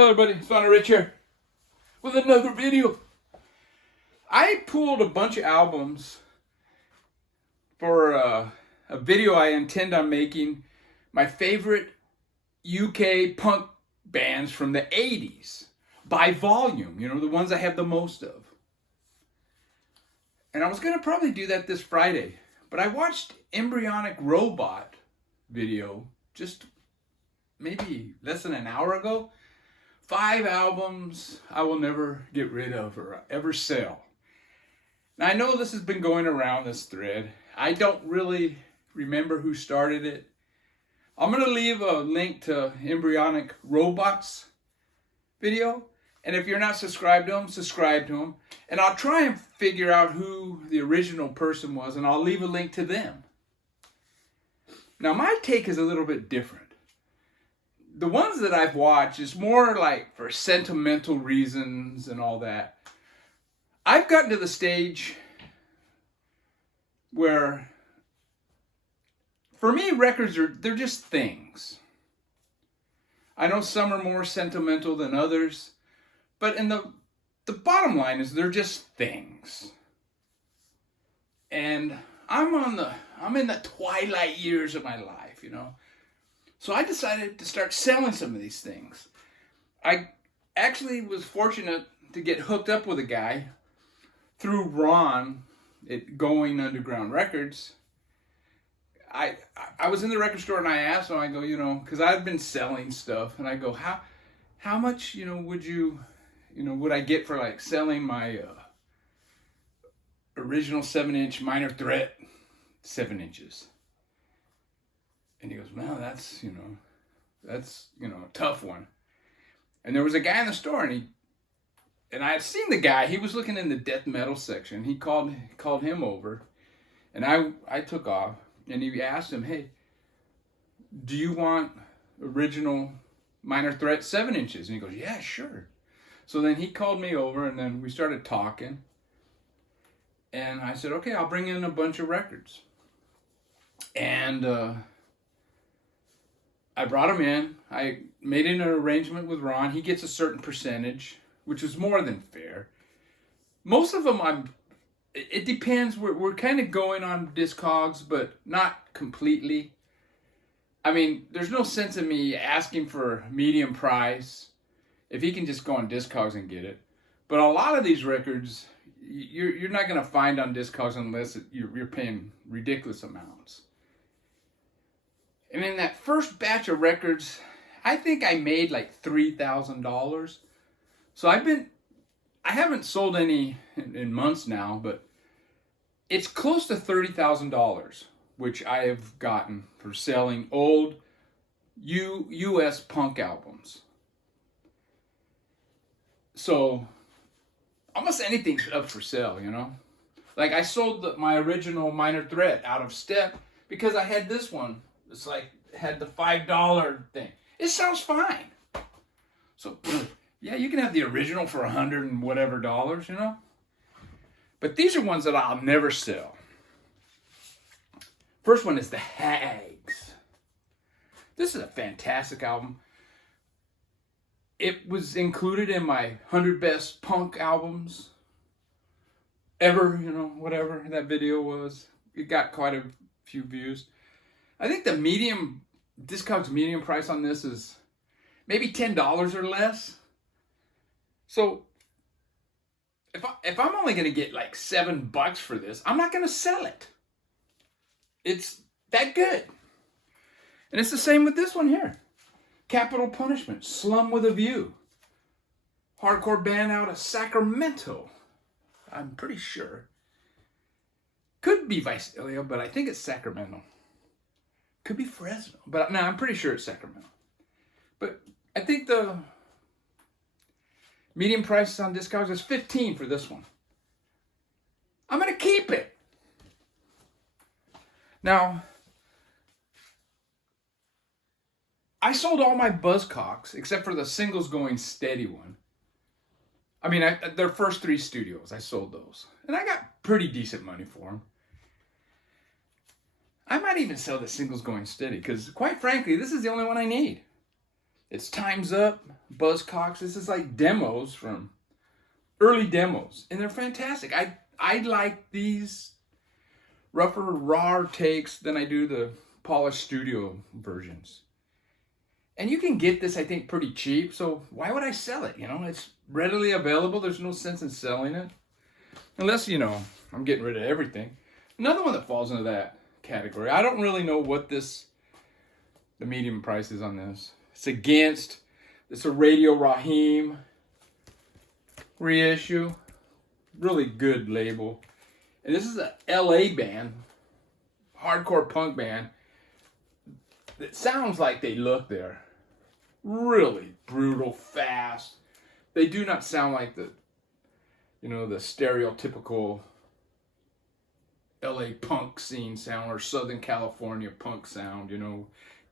Hello everybody, it's Father Rich here with another video. I pulled a bunch of albums for a video I intend on making, my favorite UK punk bands from the 80s by volume, the ones I have the most of. And I was going to probably do that this Friday, but I watched EmbryonicRobot video just maybe less than an hour ago. 5 albums I will never get rid of or ever sell. Now I know this has been going around this thread. I don't really remember who started it. I'm going to leave a link to Embryonic Robot's video. And if you're not subscribed to him, subscribe to him. And I'll try and figure out who the original person was, and I'll leave a link to them. Now my take is a little bit different. The ones that I've watched is more like for sentimental reasons and all that. I've gotten to the stage where, for me, records they're just things. I know some are more sentimental than others, but the bottom line is they're just things. And I'm in the twilight years of my life, So I decided to start selling some of these things. I actually was fortunate to get hooked up with a guy through Ron at Going Underground Records. I was in the record store and I asked him, I go, because I've been selling stuff, and I go, how much, would I get for like selling my original 7-inch Minor Threat 7 inches? And he goes, well, that's a tough one. And there was a guy in the store, and I had seen the guy. He was looking in the death metal section. He called him over, and I took off, and he asked him, hey, do you want original Minor Threat 7 inches? And he goes, yeah, sure. So then he called me over, and then we started talking. And I said, okay, I'll bring in a bunch of records. And I brought him in. I made an arrangement with Ron. He gets a certain percentage, which is more than fair. Most of them, it depends. We're kind of going on Discogs, but not completely. I mean, there's no sense in me asking for medium price if he can just go on Discogs and get it. But a lot of these records, you're not going to find on Discogs unless you're paying ridiculous amounts. And in that first batch of records, I think I made like $3,000. So I haven't sold any in months now, but it's close to $30,000, which I have gotten for selling old US punk albums. So almost anything's up for sale, Like I sold my original Minor Threat out of step because I had this one. It's like, had the $5 thing. It sounds fine. So, yeah, you can have the original for $100 and whatever dollars, But these are ones that I'll never sell. First one is the Hags. This is a fantastic album. It was included in my 100 best punk albums ever, whatever that video was. It got quite a few views. I think the Discogs medium price on this is maybe $10 or less. So if I'm only going to get like $7 for this, I'm not going to sell it. It's that good. And it's the same with this one here. Capital Punishment, Slum with a View. Hardcore band out of Sacramento. I'm pretty sure. Could be Visalia, but I think it's Sacramento. Could be Fresno, but no, I'm pretty sure it's Sacramento. But I think the medium price on Discogs is $15 for this one. I'm going to keep it. Now, I sold all my Buzzcocks except for the Singles Going Steady one. I mean, their first 3 studios, I sold those. And I got pretty decent money for them. I might even sell the Singles Going Steady because, quite frankly, this is the only one I need. It's Time's Up, Buzzcocks. This is like demos from early demos, and they're fantastic. I like these rougher, raw takes than I do the polished studio versions. And you can get this, I think, pretty cheap, so why would I sell it? You know, it's readily available. There's no sense in selling it. Unless, you know, I'm getting rid of everything. Another one that falls into that category. I don't really know what the medium price is on this. It's a Radio Raheem reissue. Really good label. And this is a LA band, hardcore punk band. It sounds like they look there. Really brutal, fast. They do not sound like the stereotypical LA punk scene sound or Southern California punk sound,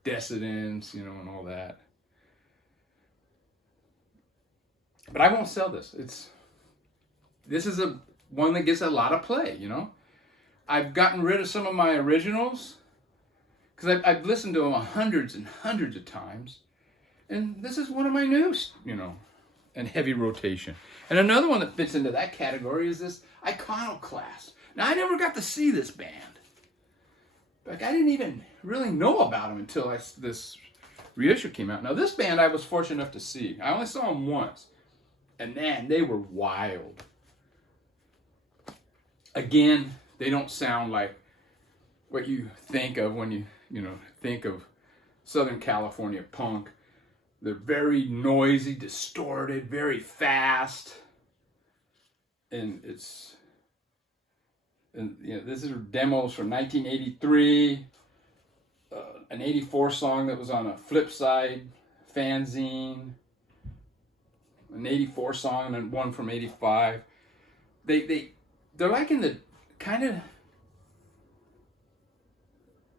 Decadence, and all that. But I won't sell this. This is one that gets a lot of play, I've gotten rid of some of my originals because I've listened to them hundreds and hundreds of times. And this is one of my newest, and heavy rotation. And another one that fits into that category is this Iconoclast. Now, I never got to see this band. Like, I didn't even really know about them until this reissue came out. Now, this band I was fortunate enough to see. I only saw them once. And man, they were wild. Again, they don't sound like what you think of when you think of Southern California punk. They're very noisy, distorted, very fast. And this is demos from 1983, an 84 song that was on a Flip Side fanzine, an 84 song, and then one from 85. They're like in the kind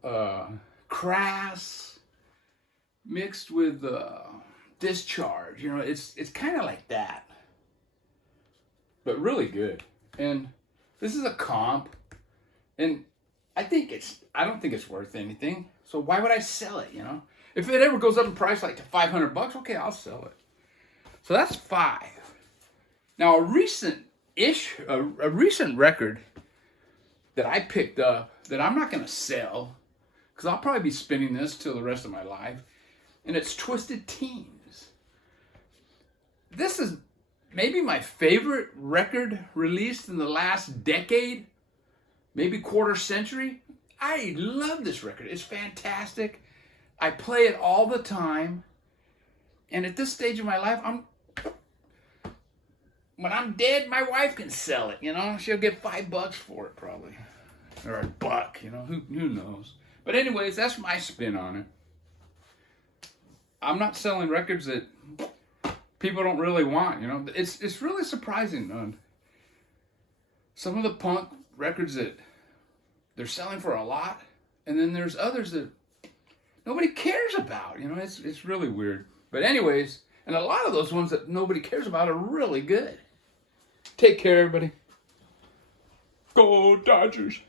of crass mixed with Discharge. It's kind of like that, but really good. And this is a comp, and I don't think it's worth anything. So why would I sell it? If it ever goes up in price like to $500, okay, I'll sell it. So that's 5. Now a recent record that I picked up that I'm not going to sell because I'll probably be spinning this till the rest of my life, and it's Twisted Teens. This is maybe my favorite record released in the last decade, maybe quarter century. I love this record. It's fantastic. I play it all the time. And at this stage of my life, when I'm dead, my wife can sell it, She'll get $5 for it probably. Or $1, who knows. But anyways, that's my spin on it. I'm not selling records that people don't really want, It's really surprising on some of the punk records that they're selling for a lot, and then there's others that nobody cares about, It's really weird. But anyways, and a lot of those ones that nobody cares about are really good. Take care, everybody. Go Dodgers.